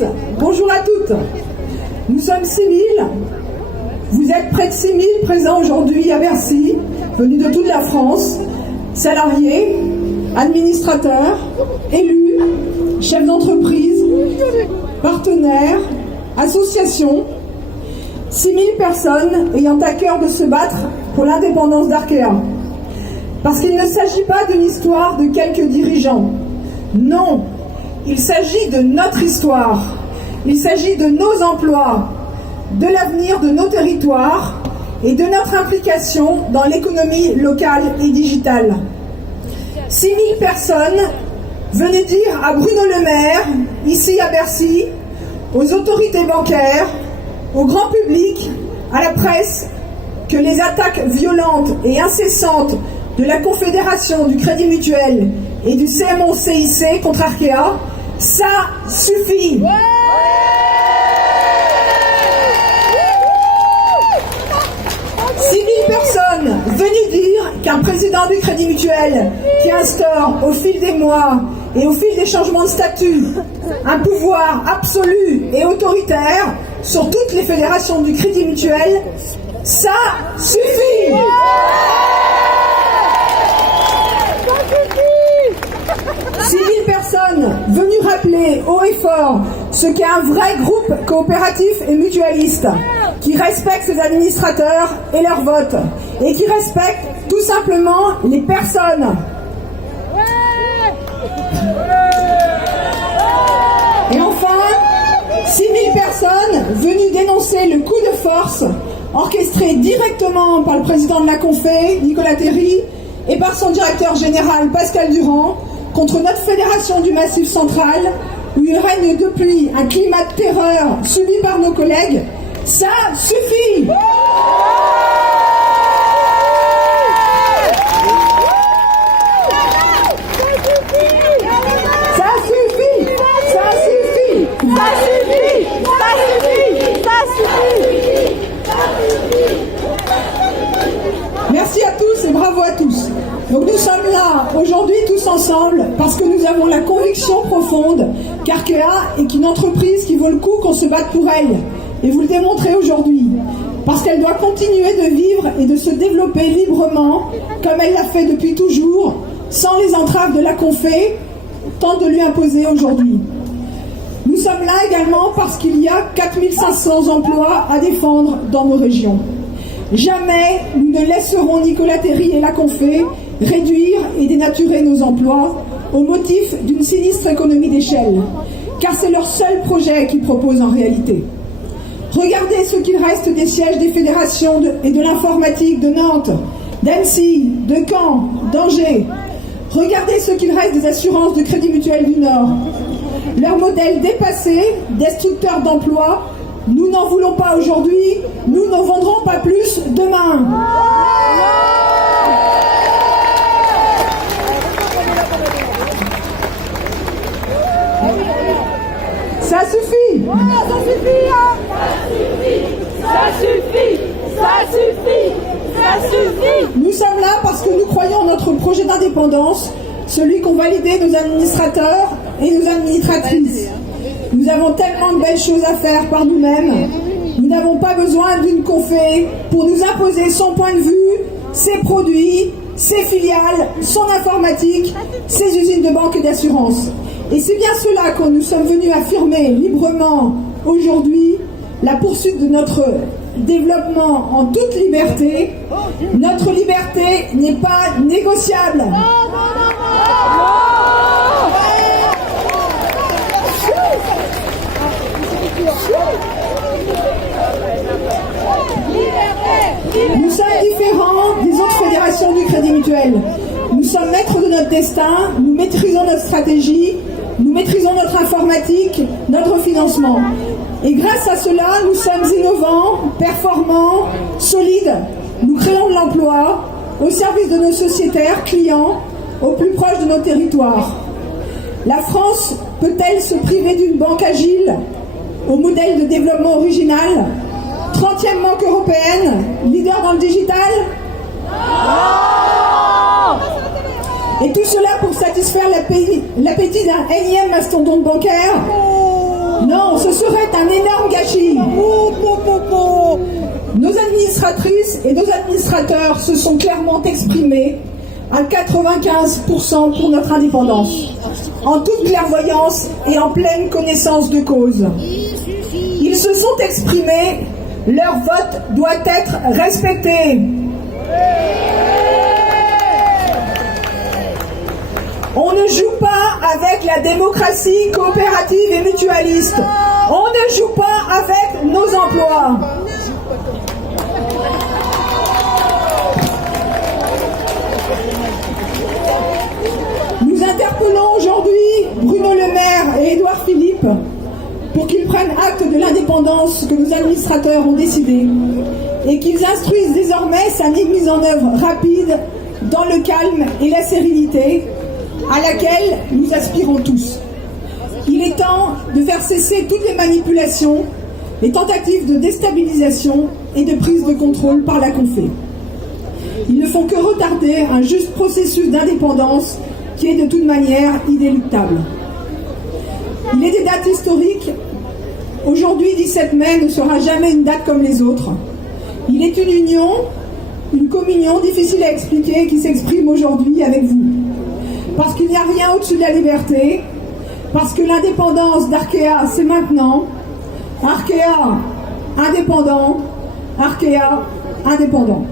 tous, bonjour à toutes. Nous sommes 6 000, vous êtes près de 6 000 présents aujourd'hui à Bercy, venus de toute la France, salariés, administrateurs, élus, chefs d'entreprise, partenaires, associations, 6 000 personnes ayant à cœur de se battre pour l'indépendance d'Arkea. Parce qu'il ne s'agit pas d'une histoire de quelques dirigeants. Non, il s'agit de notre histoire. Il s'agit de nos emplois, de l'avenir de nos territoires et de notre implication dans l'économie locale et digitale. 6 000 personnes venaient dire à Bruno Le Maire, ici à Bercy, aux autorités bancaires, au grand public, à la presse, que les attaques violentes et incessantes de la Confédération du Crédit Mutuel et du CMO-CIC contre Arkea, ça suffit. 6 000 personnes venues dire qu'un président du Crédit Mutuel qui instaure au fil des mois et au fil des changements de statut un pouvoir absolu et autoritaire sur toutes les fédérations du Crédit Mutuel, ça suffit. 6 000 personnes venues rappeler haut et fort ce qu'est un vrai groupe coopératif et mutualiste qui respecte ses administrateurs et leurs votes et qui respecte tout simplement les personnes. Et enfin, 6 000 personnes venues dénoncer le coup de force orchestré directement par le président de la Confé, Nicolas Terry, et par son directeur général, Pascal Durand, contre notre fédération du Massif central, où il règne depuis un climat de terreur subi par nos collègues. Ça suffit. Ça suffit. Ça suffit. Ça suffit. Ça suffit. Ça suffit. Merci à tous et bravo à tous. Donc nous sommes là aujourd'hui tous ensemble parce que nous avons la conviction profonde qu'Arkea est une entreprise qui vaut le coup qu'on se batte pour elle. Et vous le démontrez aujourd'hui. Parce qu'elle doit continuer de vivre et de se développer librement, comme elle l'a fait depuis toujours, sans les entraves de la Confé, tant de lui imposer aujourd'hui. Nous sommes là également parce qu'il y a 4 500 emplois à défendre dans nos régions. Jamais nous ne laisserons Nicolas Terry et la Confé réduire et dénaturer nos emplois au motif d'une sinistre économie d'échelle, car c'est leur seul projet qu'ils proposent en réalité. Regardez ce qu'il reste des sièges des fédérations et de l'informatique de Nantes, d'Annecy, de Caen, d'Angers. Regardez ce qu'il reste des assurances du Crédit Mutuel du Nord. Leur modèle dépassé, destructeur d'emplois, nous n'en voulons pas aujourd'hui, nous n'en vendrons pas plus demain. Ça suffit. Ça suffit. Ça suffit. Ça suffit. Ça suffit. Nous sommes là parce que nous croyons en notre projet d'indépendance, celui qu'ont validé nos administrateurs et nos administratrices. Nous avons tellement de belles choses à faire par nous-mêmes. Nous n'avons pas besoin d'une Confé pour nous imposer son point de vue, ses produits, ses filiales, son informatique, ses usines de banque et d'assurance. Et c'est bien cela que nous sommes venus affirmer librement aujourd'hui, la poursuite de notre développement en toute liberté. Notre liberté n'est pas négociable. Nous sommes différents des autres fédérations du Crédit Mutuel. Nous sommes maîtres de notre destin, nous maîtrisons notre stratégie, nous maîtrisons notre informatique, notre financement. Et grâce à cela, nous sommes innovants, performants, solides. Nous créons de l'emploi au service de nos sociétaires, clients, au plus proche de nos territoires. La France peut-elle se priver d'une banque agile, au modèle de développement original, 30e banque européenne, leader dans le digital? Et tout cela pour satisfaire l'appétit d'un énième mastodonte bancaire? Non, ce serait un énorme gâchis. Nos administratrices et nos administrateurs se sont clairement exprimés à 95% pour notre indépendance, en toute clairvoyance et en pleine connaissance de cause. Ils se sont exprimés, leur vote doit être respecté. On ne joue pas avec la démocratie coopérative et mutualiste. On ne joue pas avec nos emplois. Nous interpellons aujourd'hui Bruno Le Maire et Édouard Philippe pour qu'ils prennent acte de l'indépendance que nos administrateurs ont décidé et qu'ils instruisent désormais sa mise en œuvre rapide dans le calme et la sérénité à laquelle nous aspirons tous. Il est temps de faire cesser toutes les manipulations, les tentatives de déstabilisation et de prise de contrôle par la Confé. Ils ne font que retarder un juste processus d'indépendance qui est de toute manière inéluctable. Il est des dates historiques. Aujourd'hui, 17 mai, ne sera jamais une date comme les autres. Il est une union, une communion difficile à expliquer qui s'exprime aujourd'hui avec vous. Parce qu'il n'y a rien au-dessus de la liberté, parce que l'indépendance d'Arkea, c'est maintenant. Arkea, indépendant. Arkea, indépendant.